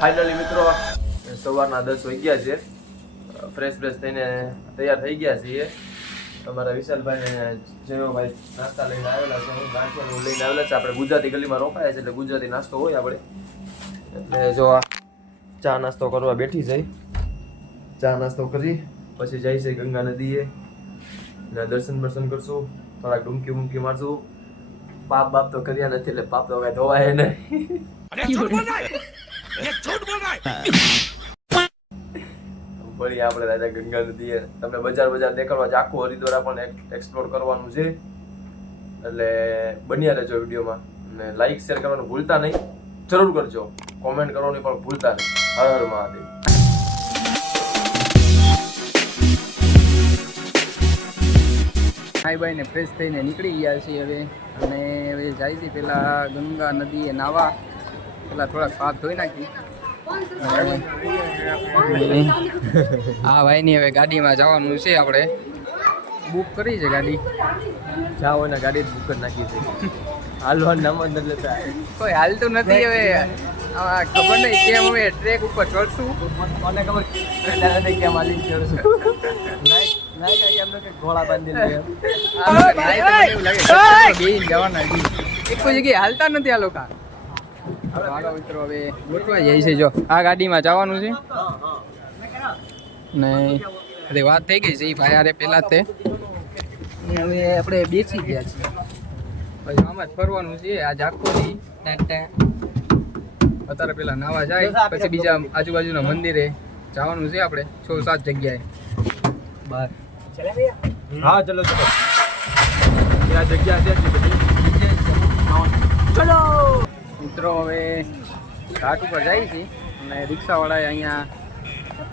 Finally મિત્રો સવારના 10 વાગ્યા છે. ફ્રેશ થઈને તૈયાર થઈ ગયા છીએ. અમારા વિશાલભાઈ ને જયોભાઈ નાસ્તા લઈને આવેલા છે. હું ગાંઠિયાનું લઈને આવેલા છે. આપણે ગુજરાતી ગલીમાં રોકાયા છે એટલે ગુજરાતી નાસ્તો હોય આપણે. એટલે જો આ ચા નાસ્તો કરવા બેઠી જાય. ચા નાસ્તો કરી પછી જાય છે ગંગા નદીએ ને દર્શન કરશું. થોડાક ડૂમકી મારશું. પાપ બાપ તો કર્યા નથી એટલે પાપ તો કઈ ધોવાય નહીં. વળી આપણે રાજા ગંગા નદીએ તમને બજાર દેખાડવા છે. આખું હરિદ્વાર પણ એક્સપ્લોર કરવાનું છે એટલે બન્યા રહેજો વિડીયોમાં. અને લાઈક શેર કરવાનું ભૂલતા નહીં. જરૂર કરજો. કોમેન્ટ કરવાની પણ ભૂલતા નહીં. હર હર મહાદેવ. ભાઈ ને ફ્રેશ થઈને નીકળી ગયા છીએ હવે. અને હવે જાય છે પેલા ગંગા નદીએ નાવા. પેલા થોડાક હાથ ધોઈ નાખી. હા ભાઈની હવે ગાડીમાં જવાનું છે. આપણે બુક કરી છે ગાડી. જાઓ ને ગાડી બુક કરી નાખી છે. હાલવાનું નામ જ નથી લેતા. કોઈ હાલતું નથી. હવે ખબર નહીં કેમ હવે ટ્રેક ઉપર ચડશું. મને ખબર કેમ હાલી ચડશું. ઘોડા બાંધી જવાના એક જગ્યાએ હાલતા નથી આ લોકો. હાલો મિત્રો હવે ગોઠવાઈ જાય છે. જો આ ગાડીમાં જવાનું છે ને બધી વાત થઈ ગઈ છે એ ભાઈ યારે પેલા તે. હવે આપણે બેસી ગયા છીએ. પછી આમાં જ ફરવાનું છે આજ આખો દી. અત્યારે પેલા નાવા જાય પછી બીજા આજુબાજુના મંદિરે જવાનું છે. આપણે 6-7 જગ્યાએ બહાર. હા ચલો ત્યાં જગ્યા છે ચલો મિત્રો. હવે ઘાટ ઉપર જાય છે અને રિક્ષાવાળાએ અહીંયા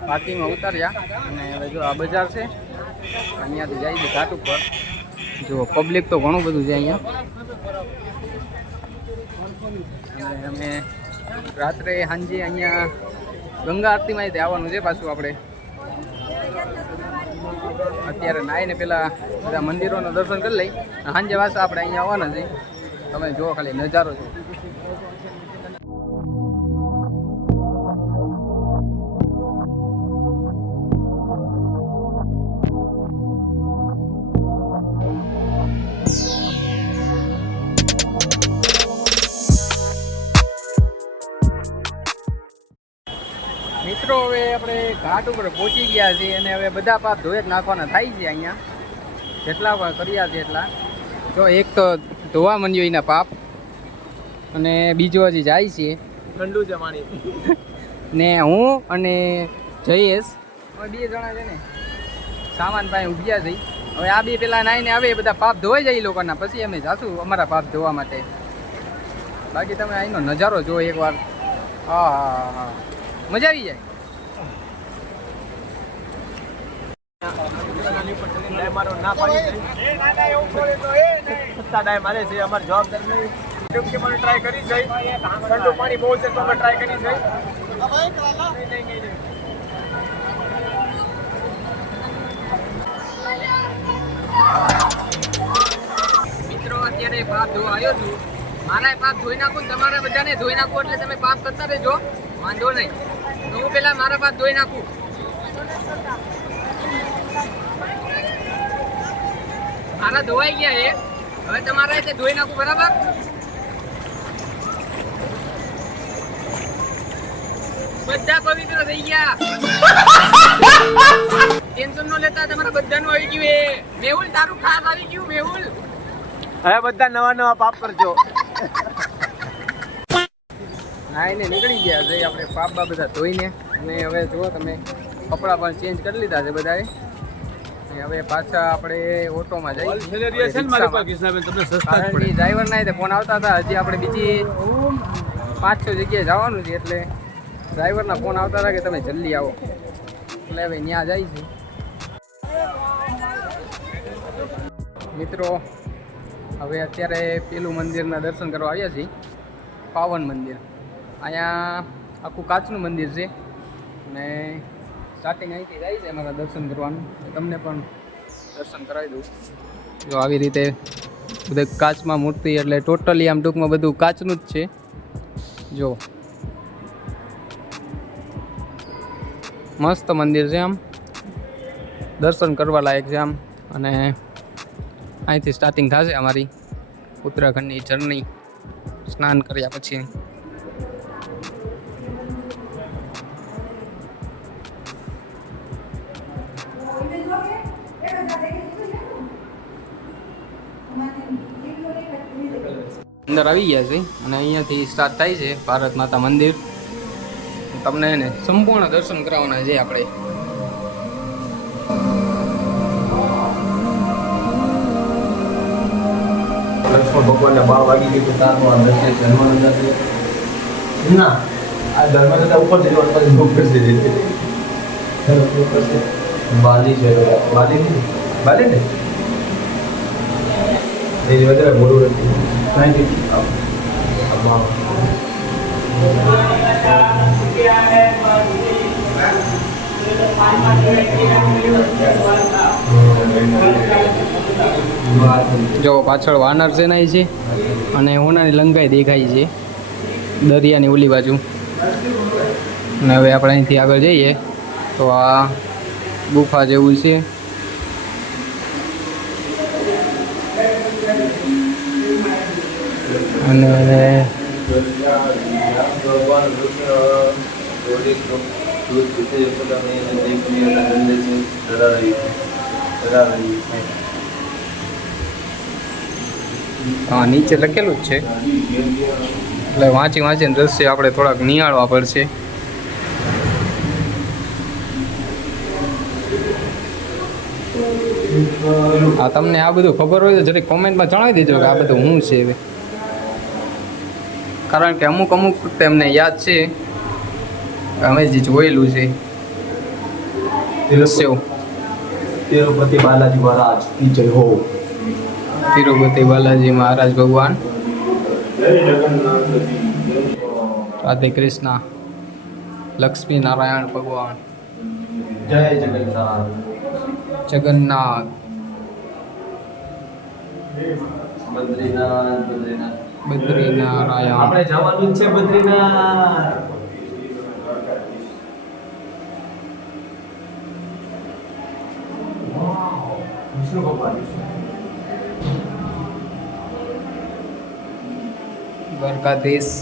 પાર્કિંગમાં ઉતાર્યા. અને હવે જો આ બજાર છે અહીંયાથી જાય છે ઘાટ ઉપર. જો પબ્લિક તો ઘણું બધું છે અહીંયા. અને અમે રાત્રે સાંજે અહીંયા ગંગા આરતીમાં આવવાનું છે પાછું. આપણે અત્યારે નાઈને પેલા બધા મંદિરોના દર્શન કરી લઈ. સાંજે પાછા આપણે અહીંયા આવવાના છે. તમે જુઓ ખાલી નજારો જો. મિત્રો હવે આપણે ઘાટ ઉપર પહોંચી ગયા છીએ અને હવે બધા પાપ ધોઈ જ નાખવાના થાય છે અહીંયા. જેટલા પણ કર્યા છે એટલા. જો એક તો ધોવા માંડ્યો એના પાપ અને બીજો હજી જાય છે. ઠંડુ છે પાણી. ને હું અને જયેશ અમે 2 જણા છે ને સામાન પાસે ઊભ્યા છે. હવે આ 2 પેલા નાઈને આવે બધા પાપ ધોવાઈ જાય લોકોના. પછી અમે જાશું અમારા પાપ ધોવા માટે. બાકી તમે અહીંનો નજારો જુઓ એકવાર. હા હા હા મજા આવી જાય. ટ્રાય કરી જાય. ઠંડુ પાણી બહુ છે તો અમે ટ્રાય કરી જાય. મિત્રો અત્યારે પાપ ધોવા આવ્યો છું. મારા પાપ ધોઈ નાખું ને તમારા બધાને ધોઈ નાખું એટલે તમે પાપ કરતા રહેજો. વાંધો નહીં. તો હું પેલા મારા પાપ ધોઈ નાખું. મારા ધોવાઈ ગયા છે. હવે તમારા રીતે ધોઈ નાખું. બરાબર. બધા પવિત્ર થઈ ગયા. ટેન્શન ન લેતા. તમારા બધાનું આવી ગયું. મેહુલ તારું ખાસ આવી ગયું. મેહુલ હવે બધા નવા પાપ કરજો. નાઈને નીકળી ગયા છે આપણે પાપ બા બધા ધોઈને. અને હવે જુઓ તમે કપડાં પણ ચેન્જ કરી લીધા છે બધાએ. હવે પાછા આપણે ઓટોમાં જઈએ. ડ્રાઈવર ના ફોન આવતા હતા. હજી આપણે બીજી 5-6 જગ્યાએ જવાનું છે એટલે ડ્રાઈવરના ફોન આવતા હતા કે તમે જલ્દી આવો. એટલે હવે ત્યાં જાય છે. મિત્રો હવે અત્યારે પેલું મંદિરના દર્શન કરવા આવ્યા છીએ. પાવન મંદિર. અહીંયા આખું કાચનું મંદિર છે અને સ્ટાર્ટિંગ અહીંથી જાય છે અમારા દર્શન કરવાનું. તમને પણ દર્શન કરાવી દઉં. જો આવી રીતે બધું કાચમાં મૂર્તિ એટલે ટોટલી આમ ટૂંકમાં બધું કાચનું જ છે. જો મસ્ત મંદિર છે આમ, દર્શન કરવા લાયક છે આમ. અને અહીંથી સ્ટાર્ટિંગ થશે અમારી ઉત્તરાખંડની જર્ની સ્નાન કર્યા પછી. અંદર આવી ગયા છે અને અહીંયાથી સ્ટાર્ટ થાય છે ભારત માતા મંદિર. તમને એને સંપૂર્ણ દર્શન કરાવવાના છે આપણે. લક્ષ્મણ ભગવાનને 12 વાગી ગઈ તો તારનો આ દર્શન ધર્મનંદા છે ના આ ધર્મનંદા ઉપર થી જોડ પછી ઉપર છે બાલી છે બાલી ને એ વધારે બોલું નથી થેન્ક યુ જો પાછળ વાનર સેનાઈ છે અને હોનાની લંકાઈ દેખાય છે દરિયાની ઓલી બાજુ. અને હવે આપણે અહીંથી આગળ જઈએ તો આ ગુફા જેવું છે. અને હા નીચે લખેલું જ છે એટલે વાંચીને દ્રશ્ય આપણે થોડાક નિહાળવા પડશે. હા તમને આ બધું ખબર હોય તો જરી કોમેન્ટમાં જણાવી દેજો કે આ બધું શું છે. કારણ કે અમુક તેમને યાદ છે અમે જે જોયેલું છે. તિરુપતિ બાલાજી મહારાજ કી જય હો. તિરુપતિ બાલાજી મહારાજ ભગવાન રાધે કૃષ્ણ. લક્ષ્મી નારાયણ ભગવાન જય જગન્નાથ. જગન્નાથ બદ્રીનારાયણ. આપણે જવાનું છે બદ્રીનાથ. વિષ્ણુ ભગવાન દ્વારકાધીશ.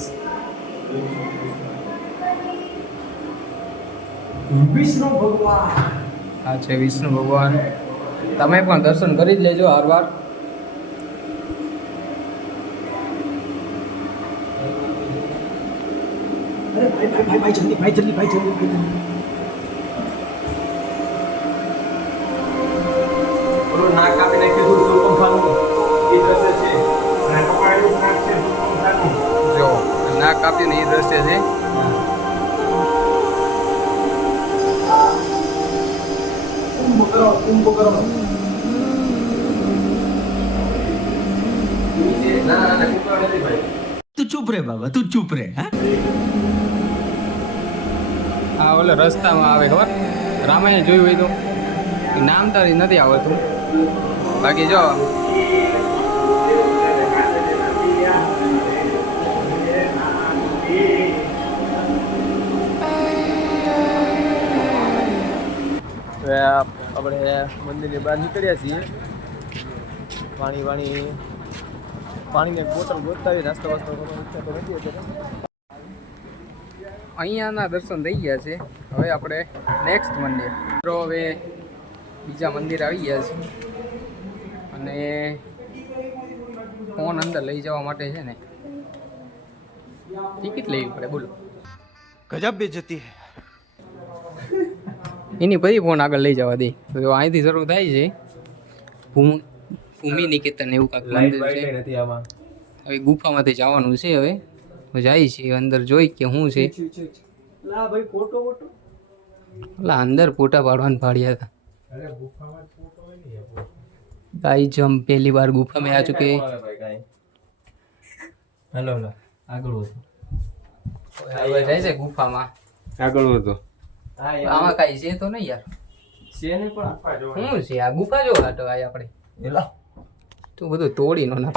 વિષ્ણુ ભગવાન આ છે વિષ્ણુ ભગવાન. તમે પણ દર્શન કરી જ લેજો હરવાર. ભાઈ જલ્દી ઓલો નાક કાપી નાખ્યું હતું પંખાનું એ દ્રશ્ય છે. અને પકડેલું નાક છે પંખાનું. જો નાક કાપ્યું ને એ દ્રશ્ય છે. કુંભ કરો. ના કુંભ નથી ભાઈ. તું ચૂપ રે બાબા, તું ચૂપ રે. આ ઓલે રસ્તામાં આવે ખબર, રામાયણ જોયું હોય તો નામ તારી નથી આવડતું. બાકી જો આપણે મંદિરની બહાર નીકળ્યા છીએ. પાણીની બોટલ ગોતતા હોય. નાસ્તો વાસ્તો કરવાની ઈચ્છા તો નથી અત્યારે. અહીંયાના દર્શન થઈ ગયા છે. હવે આપણે નેક્સ્ટ મંદિર તો હવે બીજા મંદિર આવી ગયા છે. અને ફોન અંદર લઈ જવા માટે છે ને ટિકિટ લેવી પડે. બોલો ગજબ બેઇજ્જતી હે. એની પછી ફોન આગળ લઈ જવા દે. તો અહીંથી શરૂ થાય છે ભૂમિ નિકેતન એવું કાંઈક મંદિર છે. નથી આમાં. હવે ગુફામાંથી જવાનું છે. હવે જાય છે અંદર જોઈ કે શું છે. લા ભાઈ ફોટો ઓલા અંદર ફોટા પાડવાના પાડ્યા હતા. અરે ગુફામાં ફોટો હોય ને गाइस हम पहली बार गुफा में आ चुके हैं. હેલો આગળ વધો. હવે જાય છે ગુફામાં. આગળ વધો. આમાં કાંઈ છે તો નહીં યાર. છે ને પણ ગુફા જો. શું છે આ ગુફા જો હાટો આ આપણે. એલા તું બધું તોડી નો નાખ.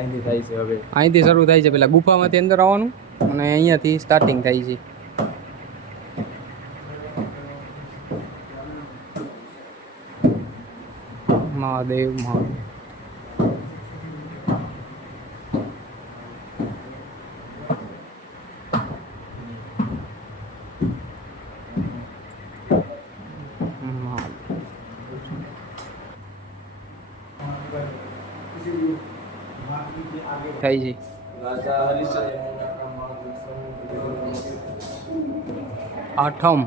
અહીંથી થાય છે હવે. અહીંથી શરૂ થાય છે, પેલા ગુફામાંથી અંદર આવવાનું અને અહીંયાથી સ્ટાર્ટિંગ થાય છે. મહાદેવ મહાદેવ. થાય છે. રાજા હરિશ્ચંદ્ર આઠમ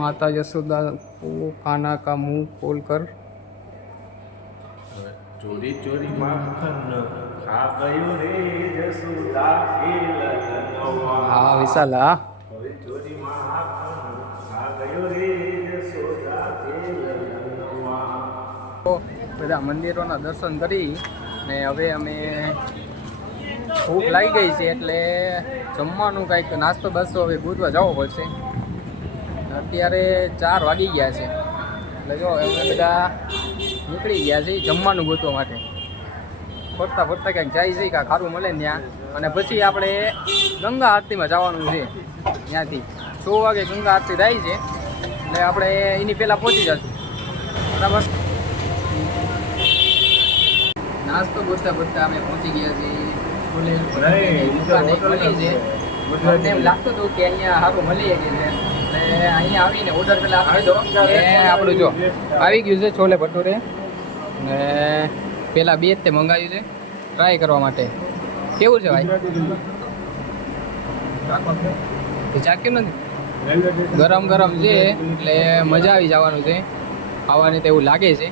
માતા યશોदा को काना का मुंह खोल कर ચોરી ચોરી માખણ ખા ગયો રે જસુદા ખેલનવા. હા વિશાલ હા હવે ચોરી માખણ ખા ગયો રે જસુદા ખેલનવા. તો બધા મંદિરોના દર્શન કરી ને હવે અમે ભૂખ લાગી ગઈ છે એટલે જમવાનું કંઈક નાસ્તો બાસ્તો હવે ગોતવા જવો પડશે. અત્યારે 4 વાગી ગયા છે એટલે જો અમે બધા નીકળી ગયા છે જમવાનું ગોતવા માટે. ફરતા ફરતા ક્યાંક જાય છે કાંઈક સારું મળે ને ત્યાં, અને પછી આપણે ગંગા આરતીમાં જવાનું છે. ત્યાંથી 6 વાગે ગંગા આરતી થાય છે એટલે આપણે એની પહેલાં પહોંચી જશું. બરાબર. નાસ્તો ગોતતા ગોતતા અમે પહોંચી ગયા છીએ. દુકાને ખુલી છે. અમને એમ લાગતું હતું કે અહીંયા સારું મળી શકે છે એટલે અહીંયા આવીને ઓર્ડર પેલા આપી દો. એ આપણું જો આવી ગયું છે છોલે ભટુરે, ને પેલા 2 જ તે મંગાવ્યું છે ટ્રાય કરવા માટે. કેવું છે ભાઈ? ચાખ્યું નથી? ગરમ ગરમ છે એટલે મજા આવી જવાનું છે ખાવાની, તો એવું લાગે છે.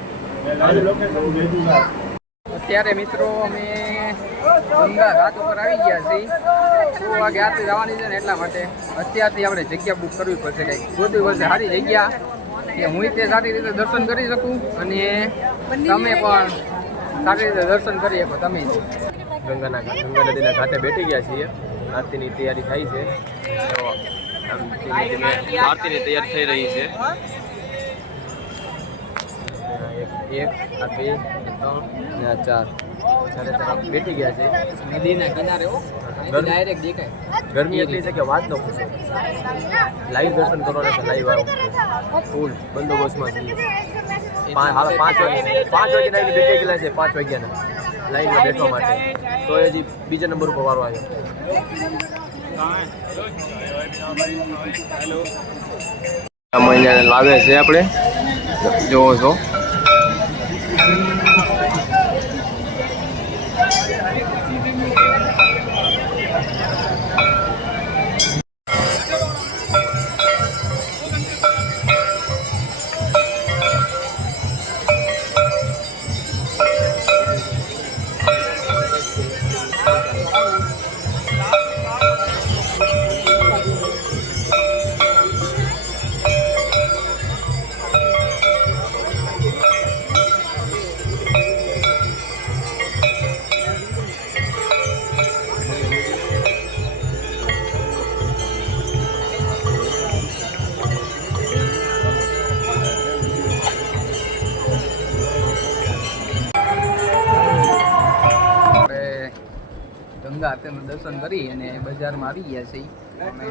અત્યારે મિત્રો અમે ગંગા ઘાટ ઉપર આવી ગયા છીએ. 6 વાગે આરતી જવાની છે ને એટલા માટે અત્યારથી આપણે જગ્યા બુક કરવી પડશે. કંઈક ગોતવી પડશે સારી જગ્યા કે હું તે સારી રીતે દર્શન કરી શકું અને તમે પણ સારી રીતે દર્શન કરી શકો. તમે ગંગા નદીના ઘાટે બેઠી ગયા છીએ. આરતીની તૈયારી થાય છે. તો આમ ધીમે ધીમે આરતીની તૈયારી થઈ રહી છે. એક આ 2 3 ને આ 4 બેઠી ગયા છે નદીના કિનારે ડાયરેક્ટ દેખાય. ગરમી એટલી છે કે વાત ન પૂછો. લાઈવ દર્શન કરવાના છે. લાઈવ આવું ફૂલ બંદોબસ્તમાં છીએ. 5 વાગે લાઈન બેઠી ગયેલા છે. 5 વાગ્યાના લાઈનમાં બેઠવા માટે. તો હજી બીજા નંબર ઉપર વારો આવ્યો. આ મહિનાને લાવે છે આપણે જોવો છો. ગંગા આરતીનું દર્શન કરી અને બજારમાં આવી ગયા છે. અમે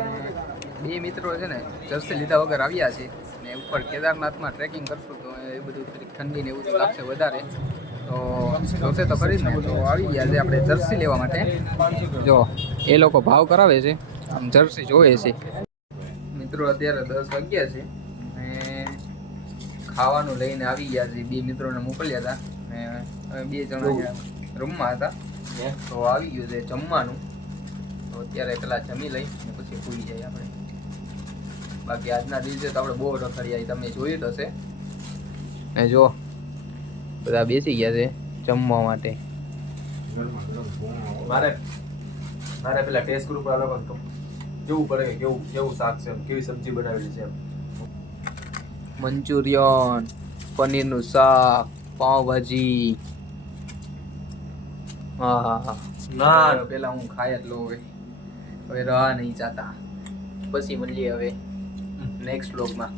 2 મિત્રો છે ને જર્સી લીધા વગર આવ્યા છે ને ઉપર કેદારનાથમાં ટ્રેકિંગ કરશું તો એ બધું થોડીક ઠંડી ને એવું તો લાગશે વધારે, તો જોશે તો કરીશ ને. તો આવી ગયા છે આપણે જર્સી લેવા માટે. જો એ લોકો ભાવ કરાવે છે, આમ જર્સી જોવે છે. મિત્રો અત્યારે 10 વાગ્યા છે ને ખાવાનું લઈને આવી ગયા છે. 2 મિત્રોને મોકલ્યા હતા ને અમે 2 જણા રૂમમાં હતા. તો આવી ગયું છે જમવાનું. તો અત્યારે પેલા જમી લઈ ને પછી સૂઈ જાય આપણે. બાકી આજના દિવસે તો આપણે બહુ રખડ્યા, તમે જોયું તો હશે. ને જો બધા બેસી ગયા છે જમવા માટે. મારે પેલા ટેસ્ટ ગ્રુપ વાળા પણ જોવું પડે કે કેવું શાક છે, કેવી સબ્જી બનાવેલી છે. મંચુરિયન, પનીરનું શાક, પાવભાજી. હા ના પેલા હું ખાઈ જ લો હવે રહા નહીં ચાહતા. પછી મળીએ હવે નેક્સ્ટ વ્લોગમાં.